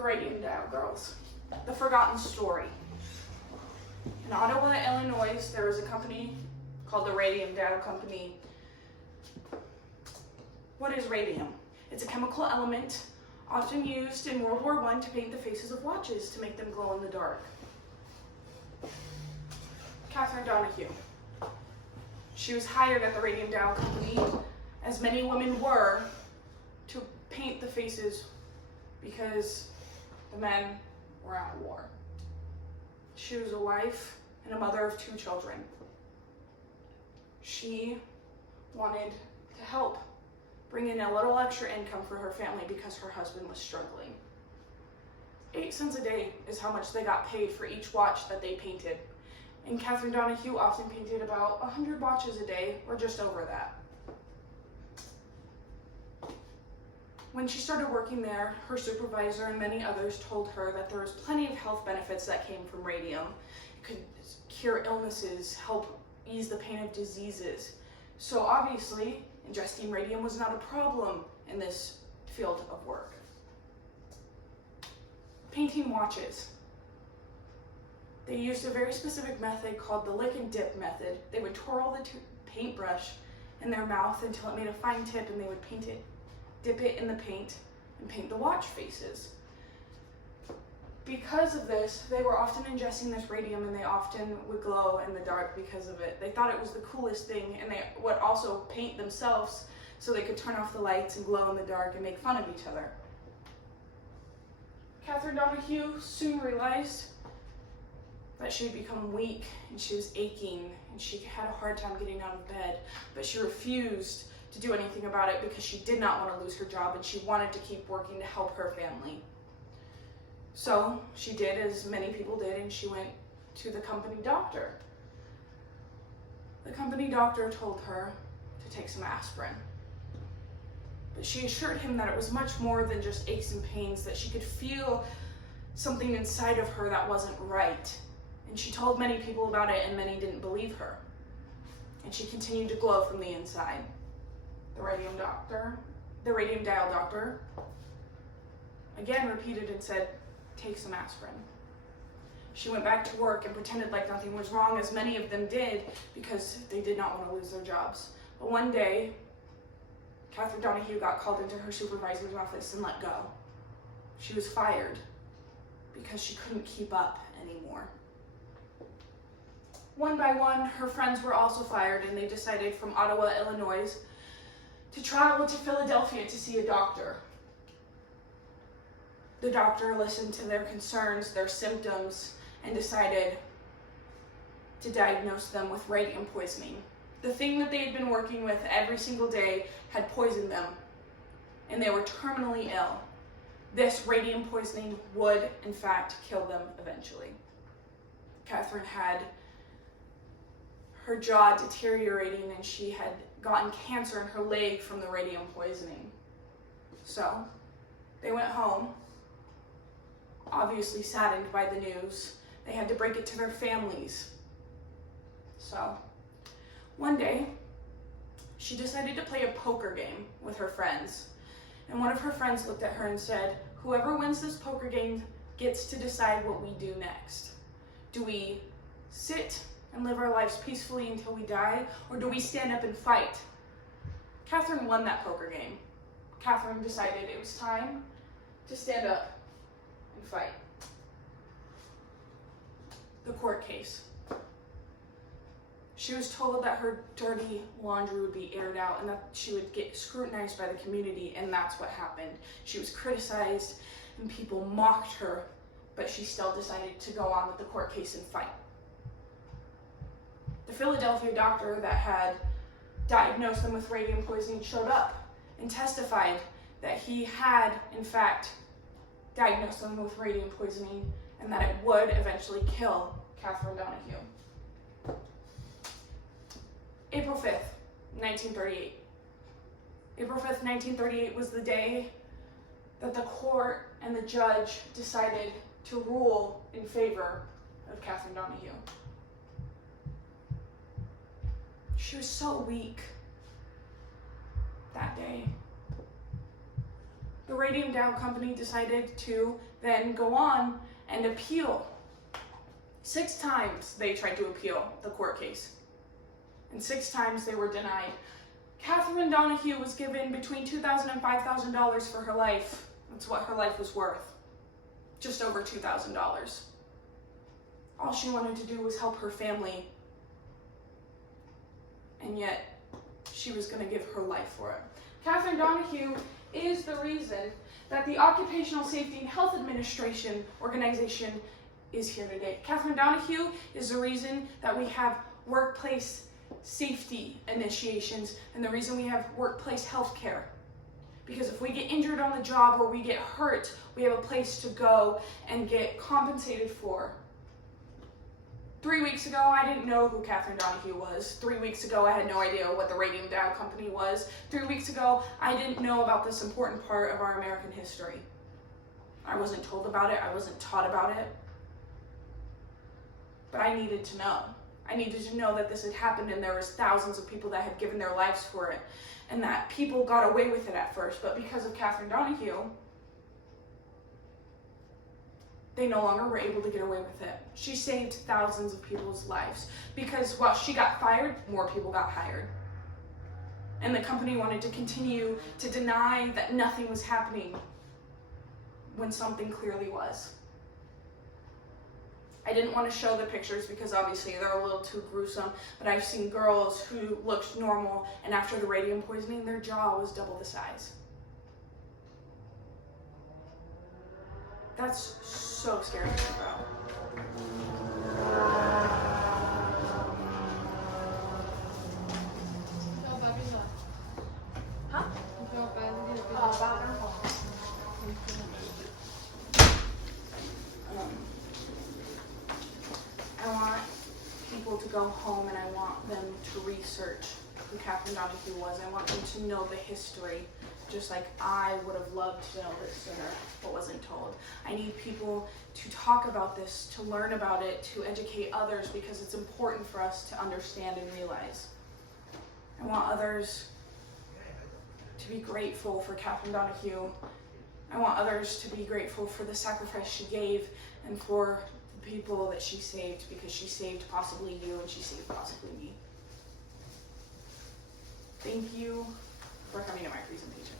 the Radium Girls, the forgotten story. In Ottawa, Illinois, there was a company called the Radium Company. What is radium? It's a chemical element often used in World War I to paint the faces of watches to make them glow in the dark. Catherine Donahue. She was hired at the Radium Company, as many women were, to paint the faces because the men were at war. She was a wife and a mother of 2 children. She wanted to help bring in a little extra income for her family because her husband was struggling. 8 cents a day is how much they got paid for each watch that they painted. And Catherine Donahue often painted about 100 watches a day, or just over that. When she started working there, her supervisor and many others told her that there was plenty of health benefits that came from radium. It could cure illnesses, help ease the pain of diseases. So obviously, ingesting radium was not a problem in this field of work. Painting watches. They used a very specific method called the lick and dip method. They would twirl the paintbrush in their mouth until it made a fine tip, and they would paint it, dip it in the paint, and paint the watch faces. Because of this, they were often ingesting this radium, and they often would glow in the dark because of it. They thought it was the coolest thing, and they would also paint themselves so they could turn off the lights and glow in the dark and make fun of each other. Catherine Donahue soon realized that she had become weak and she was aching and she had a hard time getting out of bed, but she refused to do anything about it because she did not want to lose her job and she wanted to keep working to help her family. So she did as many people did, and she went to the company doctor. The company doctor told her to take some aspirin, but she assured him that it was much more than just aches and pains, that she could feel something inside of her that wasn't right. And she told many people about it, and many didn't believe her. And she continued to glow from the inside. The radium dial doctor, again repeated and said, take some aspirin. She went back to work and pretended like nothing was wrong, as many of them did, because they did not want to lose their jobs. But one day, Catherine Donahue got called into her supervisor's office and let go. She was fired because she couldn't keep up anymore. One by one, her friends were also fired, and they decided from Ottawa, Illinois, to travel to Philadelphia to see a doctor. The doctor listened to their concerns, their symptoms, and decided to diagnose them with radium poisoning. The thing that they had been working with every single day had poisoned them, and they were terminally ill. This radium poisoning would, in fact, kill them eventually. Catherine had her jaw deteriorating, and she had gotten cancer in her leg from the radium poisoning. So they went home, obviously saddened by the news. They had to break it to their families. So one day, she decided to play a poker game with her friends. And one of her friends looked at her and said, whoever wins this poker game gets to decide what we do next. Do we sit and live our lives peacefully until we die, or do we stand up and fight? Catherine won that poker game. Catherine decided it was time to stand up and fight. The court case. She was told that her dirty laundry would be aired out and that she would get scrutinized by the community, and that's what happened. She was criticized and people mocked her, but she still decided to go on with the court case and fight. The Philadelphia doctor that had diagnosed them with radium poisoning showed up and testified that he had, in fact, diagnosed them with radium poisoning and that it would eventually kill Catherine Donahue. April 5th, 1938. April 5th, 1938 was the day that the court and the judge decided to rule in favor of Catherine Donahue. She was so weak that day. the Radium Dow Company decided to then go on and appeal. 6 times they tried to appeal the court case, and 6 times they were denied. Catherine Donahue was given between $2,000 and $5,000 for her life. That's what her life was worth. Just over $2,000. All she wanted to do was help her family, and yet she was going to give her life for it. Catherine Donahue is the reason that the Occupational Safety and Health Administration organization is here today. Catherine Donahue is the reason that we have workplace safety initiations and the reason we have workplace health care. Because if we get injured on the job or we get hurt, we have a place to go and get compensated for. 3 weeks ago, I didn't know who Catherine Donahue was. 3 weeks ago, I had no idea what the Radium Dow Company was. 3 weeks ago, I didn't know about this important part of our American history. I wasn't told about it. I wasn't taught about it. But I needed to know. I needed to know that this had happened and there was thousands of people that had given their lives for it. And that people got away with it at first. But because of Catherine Donahue, they no longer were able to get away with it. She saved thousands of people's lives because while she got fired, more people got hired. And the company wanted to continue to deny that nothing was happening when something clearly was. I didn't want to show the pictures because obviously they're a little too gruesome, but I've seen girls who looked normal and after the radium poisoning, their jaw was double the size. That's so scary to think about. Huh? Bathroom hall. I want people to go home and I want them to research who Catherine Donahue was. I want them to know the history, just like I would have loved to know this sooner, but wasn't told. I need people to talk about this, to learn about it, to educate others, because it's important for us to understand and realize. I want others to be grateful for Catherine Donahue. I want others to be grateful for the sacrifice she gave and for the people that she saved, because she saved possibly you and she saved possibly me. Thank you for coming to my presentation.